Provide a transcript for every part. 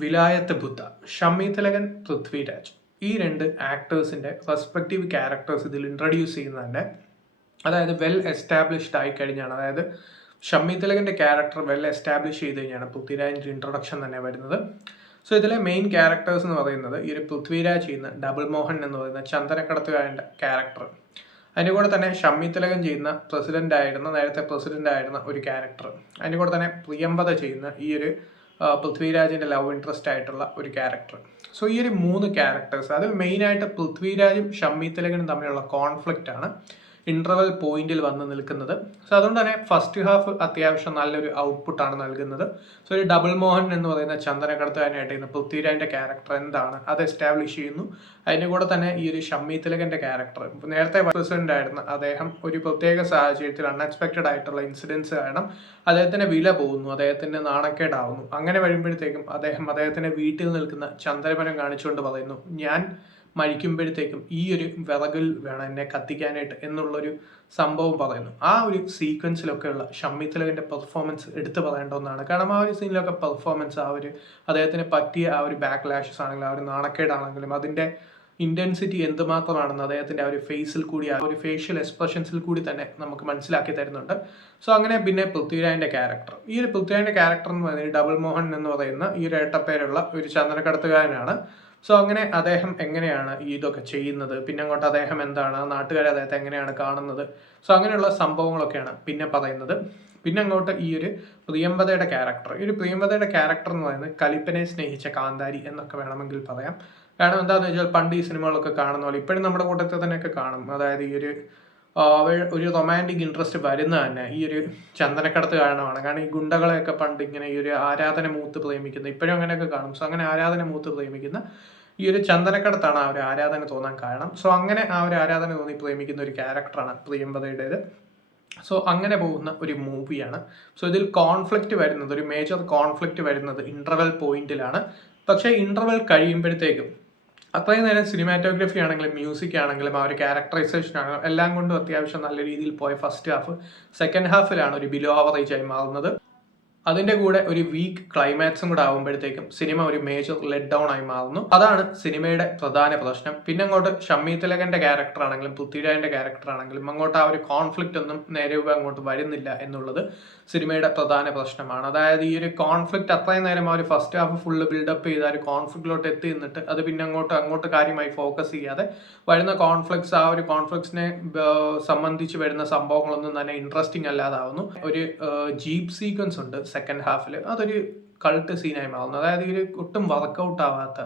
വിലായത്ത് ബുദ്ധ, ഷമ്മി തിലകൻ, പൃഥ്വിരാജ് ഈ രണ്ട് ആക്ടേഴ്സിന്റെ respective characters ഇതിൽ ഇൻട്രൊഡ്യൂസ് ചെയ്യുന്നതിന്റെ അതായത് വെൽ എസ്റ്റാബ്ലിഷ്ഡ് ആയി കഴിഞ്ഞാണ്. അതായത് ഷമ്മി തിലകന്റെ ക്യാരക്ടർ വെൽ എസ്റ്റാബ്ലിഷ് ചെയ്ത് കഴിഞ്ഞാണ് പൃഥ്വിരാജിന്റെ ഇൻട്രൊഡക്ഷൻ തന്നെ വരുന്നത്. സോ ഇതിലെ മെയിൻ ക്യാരക്ടേഴ്സ് എന്ന് പറയുന്നത് ഈ ഒരു പൃഥ്വിരാജ് ചെയ്യുന്ന ഡബിൾ മോഹൻ എന്ന് പറയുന്ന ചന്ദനക്കടത്തുകാരൻ്റെ ക്യാരക്ടർ, അതിൻ്റെ കൂടെ തന്നെ ഷമ്മി തിലകൻ ചെയ്യുന്ന നേരത്തെ പ്രസിഡന്റ് ആയിരുന്ന ഒരു ക്യാരക്ടർ, അതിൻ്റെ കൂടെ തന്നെ പ്രിയംവദ ചെയ്യുന്ന ഈ ഒരു പൃഥ്വിരാജിന്റെ ലവ് ഇൻട്രസ്റ്റ് ആയിട്ടുള്ള ഒരു ക്യാരക്ടർ. സോ ഈ ഒരു 3 ക്യാരക്ടേഴ്സ് അത് മെയിനായിട്ട് പൃഥ്വിരാജും ഷമ്മി തിലകനും തമ്മിലുള്ള കോൺഫ്ലിക്റ്റ് ആണ് ഇന്റർവെൽ പോയിന്റിൽ വന്ന് നിൽക്കുന്നത്. സോ അതുകൊണ്ട് തന്നെ ഫസ്റ്റ് ഹാഫ് അത്യാവശ്യം നല്ലൊരു ഔട്ട്പുട്ടാണ് നൽകുന്നത്. സോ ഒരു ഡബിൾ മോഹൻ എന്ന് പറയുന്ന ചന്ദനക്കടത്തുകാരനായിട്ട് ഇന്ന് പൃഥ്വിരാജിന്റെ ക്യാരക്ടർ എന്താണ് അത് എസ്റ്റാബ്ലിഷ് ചെയ്യുന്നു. അതിൻ്റെ കൂടെ തന്നെ ഈ ഒരു ഷമ്മി തിലകന്റെ ക്യാരക്ടർ, നേരത്തെ പ്രസിഡന്റ് ആയിരുന്ന അദ്ദേഹം ഒരു പ്രത്യേക സാഹചര്യത്തിൽ അൺഎക്സ്പെക്റ്റഡ് ആയിട്ടുള്ള ഇൻസിഡൻസ് കാരണം അദ്ദേഹത്തിന്റെ വില പോകുന്നു, അദ്ദേഹത്തിന്റെ നാണക്കേടാവുന്നു. അങ്ങനെ വരുമ്പോഴത്തേക്കും അദ്ദേഹത്തിന്റെ വീട്ടിൽ നിൽക്കുന്ന ചന്ദ്രമനം കാണിച്ചുകൊണ്ട് പറയുന്നു, ഞാൻ മരിക്കുമ്പോഴത്തേക്കും ഈ ഒരു വിറകിൽ വേണം എന്നെ കത്തിക്കാനായിട്ട് എന്നുള്ളൊരു സംഭവം പറയുന്നു. ആ ഒരു സീക്വൻസിലൊക്കെയുള്ള ഷമ്മി തിലകന്റെ പെർഫോമൻസ് എടുത്തു പറയേണ്ട ഒന്നാണ്. കാരണം ആ ഒരു സീനിലൊക്കെ പെർഫോമൻസ് അദ്ദേഹത്തിന് പറ്റിയ ആ ഒരു ബാക്ക് ലാഷസ് ആണെങ്കിലും ആ ഒരു നാണക്കേടാണെങ്കിലും അതിന്റെ ഇന്റൻസിറ്റി എന്തുമാത്രമാണെന്ന് അദ്ദേഹത്തിന്റെ ആ ഒരു ഫേസിൽ കൂടി ആ ഒരു ഫേഷ്യൽ എക്സ്പ്രഷൻസിൽ കൂടി തന്നെ നമുക്ക് മനസ്സിലാക്കി തരുന്നുണ്ട്. സോ അങ്ങനെ പിന്നെ പൃഥ്വിരാജിന്റെ ക്യാരക്ടർ, ഈ ഒരു പൃഥ്വിരാജിന്റെ ക്യാരക്ടർ എന്ന് പറയുന്നത് ഡബിൾ മോഹൻ എന്ന് പറയുന്ന ഈ ഒരു ഏട്ടപ്പേരുള്ള ഒരു ചന്ദനക്കടത്തുകാരനാണ്. സോ അങ്ങനെ അദ്ദേഹം എങ്ങനെയാണ് ഇതൊക്കെ ചെയ്യുന്നത്, പിന്നെ അങ്ങോട്ട് അദ്ദേഹം എന്താണ്, നാട്ടുകാരെ അദ്ദേഹത്തെ എങ്ങനെയാണ് കാണുന്നത്, സോ അങ്ങനെയുള്ള സംഭവങ്ങളൊക്കെയാണ് പിന്നെ പറയുന്നത്. പിന്നെ അങ്ങോട്ട് ഈ ഒരു പ്രിയംവദയുടെ ക്യാരക്ടർ, ഈ ഒരു പ്രിയംവദയുടെ ക്യാരക്ടർ എന്ന് പറയുന്നത് കലിപ്പനെ സ്നേഹിച്ച കാന്താരി എന്നൊക്കെ വേണമെങ്കിൽ പറയാം. കാരണം എന്താണെന്ന് വെച്ചാൽ പണ്ട് ഈ സിനിമകളൊക്കെ കാണുന്ന പോലെ ഇപ്പോഴും നമ്മുടെ കൂട്ടത്തിൽ തന്നെയൊക്കെ കാണും. അതായത് ഈ ഒരു റൊമാൻറ്റിക് ഇൻട്രസ്റ്റ് വരുന്ന തന്നെ ഈ ഒരു ചന്ദനക്കടത്ത് കാരണമാണ്. കാരണം ഈ ഗുണ്ടകളെയൊക്കെ പണ്ട് ഇങ്ങനെ ഈ ഒരു ആരാധന മൂത്ത് പ്രേമിക്കുന്ന, ഇപ്പോഴും അങ്ങനെയൊക്കെ കാണും. സോ അങ്ങനെ ആരാധന മൂത്ത് പ്രേമിക്കുന്ന ഈ ഒരു ചന്ദനക്കടത്താണ് ആ ഒരു ആരാധന തോന്നാൻ കാരണം. സോ അങ്ങനെ ആ ഒരു ആരാധന തോന്നി പ്രേമിക്കുന്ന ഒരു ക്യാരക്ടറാണ് പ്രിയംവദയുടേത്. സോ അങ്ങനെ പോകുന്ന ഒരു മൂവിയാണ്. സോ ഇതിൽ കോൺഫ്ലിക്റ്റ് വരുന്നത്, ഒരു മേജർ കോൺഫ്ലിക്റ്റ് വരുന്നത് ഇന്റർവെൽ പോയിന്റിലാണ്. പക്ഷേ ഇന്റർവെൽ കഴിയുമ്പോഴത്തേക്കും അത്രയും നേരം സിനിമാറ്റോഗ്രഫി ആണെങ്കിലും മ്യൂസിക് ആണെങ്കിലും ആ ഒരു ക്യാരക്ടറൈസേഷൻ ആണെങ്കിലും എല്ലാം കൊണ്ടും അത്യാവശ്യം നല്ല രീതിയിൽ പോയ ഫസ്റ്റ് ഹാഫ് സെക്കൻഡ് ഹാഫിലാണ് ഒരു ബിലോ ആവറേജ് ആയി മാറുന്നത്. അതിന്റെ കൂടെ ഒരു വീക്ക് ക്ലൈമാക്സും കൂടെ ആകുമ്പോഴത്തേക്കും സിനിമ ഒരു മേജർ ലെറ്റ് ഡൗൺ ആയി മാറുന്നു. അതാണ് സിനിമയുടെ പ്രധാന പ്രശ്നം. പിന്നെ അങ്ങോട്ട് ഷമ്മി തിലകന്റെ ക്യാരക്ടർ ആണെങ്കിലും പൃഥ്വിരാജിന്റെ ക്യാരക്ടർ ആണെങ്കിലും അങ്ങോട്ട് ആ ഒരു കോൺഫ്ലിക്റ്റ് ഒന്നും നേരെ അങ്ങോട്ട് വരുന്നില്ല എന്നുള്ളത് സിനിമയുടെ പ്രധാന പ്രശ്നമാണ്. അതായത് ഈ ഒരു കോൺഫ്ലിക്റ്റ് അത്രയും നേരം ആ ഒരു ഫസ്റ്റ് ഹാഫ് ഫുള്ള് ബിൽഡപ്പ് ചെയ്ത് ആ ഒരു കോൺഫ്ലിക്റ്റിലോട്ട് എത്തി നിന്നിട്ട് അത് പിന്നെ അങ്ങോട്ട് കാര്യമായി ഫോക്കസ് ചെയ്യാതെ വരുന്ന കോൺഫ്ലിക്ട്സ്, ആ ഒരു കോൺഫ്ലിക്ട്സിനെ സംബന്ധിച്ച് വരുന്ന സംഭവങ്ങളൊന്നും തന്നെ ഇൻട്രസ്റ്റിംഗ് അല്ലാതാവുന്നു. ഒരു ജീപ്പ് സീക്വൻസ് ഉണ്ട് സെക്കൻഡ് ഹാഫിൽ, അതൊരു കൾട്ട് സീനായി മാറുന്നു. അതായത് ഈ ഒരു ഒട്ടും വർക്കൗട്ട് ആവാത്ത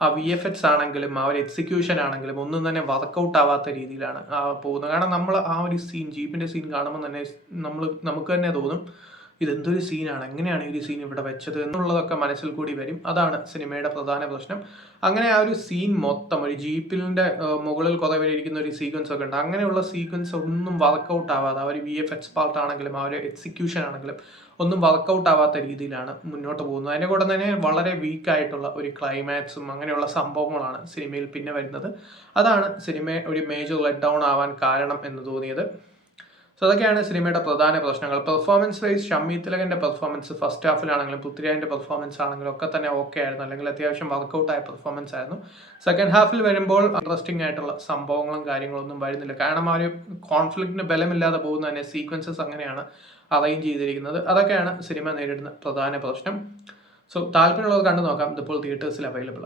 ആ VFX ആണെങ്കിലും ആ ഒരു എക്സിക്യൂഷൻ ആണെങ്കിലും ഒന്നും തന്നെ വർക്കൗട്ട് ആവാത്ത രീതിയിലാണ് പോകുന്നത്. കാരണം നമ്മൾ ആ ഒരു ജീപ്പിന്റെ സീൻ കാണുമ്പോൾ തന്നെ നമുക്ക് തന്നെ തോന്നും ഇതെന്തൊരു സീനാണ്, എങ്ങനെയാണ് ഈ ഒരു സീൻ ഇവിടെ വെച്ചത് എന്നുള്ളതൊക്കെ മനസ്സിൽ കൂടി വരും. അതാണ് സിനിമയുടെ പ്രധാന പ്രശ്നം. അങ്ങനെ ആ ഒരു സീൻ മൊത്തം ഒരു ജീപ്പിന്റെ മുകളിൽ കുറേ പേര് ഇരിക്കുന്ന ഒരു സീക്വൻസ് ഒക്കെ ഉണ്ട്. അങ്ങനെയുള്ള സീക്വൻസ് ഒന്നും വർക്കൗട്ട് ആവാതെ ആ ഒരു VFX പാർട്ട് ആണെങ്കിലും ആ ഒരു എക്സിക്യൂഷൻ ആണെങ്കിലും ഒന്നും വർക്കൗട്ട് ആവാത്ത രീതിയിലാണ് മുന്നോട്ട് പോകുന്നത്. അതിൻ്റെ കൂടെ തന്നെ വളരെ വീക്കായിട്ടുള്ള ഒരു ക്ലൈമാക്സും അങ്ങനെയുള്ള സംഭവങ്ങളാണ് സിനിമയിൽ പിന്നെ വരുന്നത്. അതാണ് സിനിമ ഒരു മേജർ ലെറ്റ് ഡൗൺ ആവാൻ കാരണം എന്ന് തോന്നിയത്. സോ അതൊക്കെയാണ് സിനിമയുടെ പ്രധാന പ്രശ്നങ്ങൾ. പെർഫോമൻസ് വൈസ് ഷമ്മി തിലകന്റെ പെർഫോമൻസ് ഫസ്റ്റ് ഹാഫിലാണെങ്കിലും പൃഥ്വിരാജിന്റെ പെർഫോമൻസ് ആണെങ്കിലും ഒക്കെ തന്നെ ഓക്കെ ആയിരുന്നു, അല്ലെങ്കിൽ അത്യാവശ്യം വർക്കൗട്ട് ആയ പെർഫോമൻസ് ആയിരുന്നു. സെക്കൻഡ് ഹാഫിൽ വരുമ്പോൾ ഇൻട്രസ്റ്റിംഗ് ആയിട്ടുള്ള സംഭവങ്ങളും കാര്യങ്ങളൊന്നും വരുന്നില്ല. കാരണം ആ ഒരു കോൺഫ്ലിക്റ്റിന് ബലമില്ലാതെ പോകുന്ന തന്നെ സീക്വൻസസ് അങ്ങനെയാണ് അറേഞ്ച് ചെയ്തിരിക്കുന്നത്. അതൊക്കെയാണ് സിനിമ നേരിടുന്ന പ്രധാന പ്രശ്നം. സോ താല്പര്യമുള്ളത് കണ്ടു നോക്കാം. ഇതിപ്പോൾ തിയേറ്റേഴ്സിൽ അവൈലബിൾ ആണ്.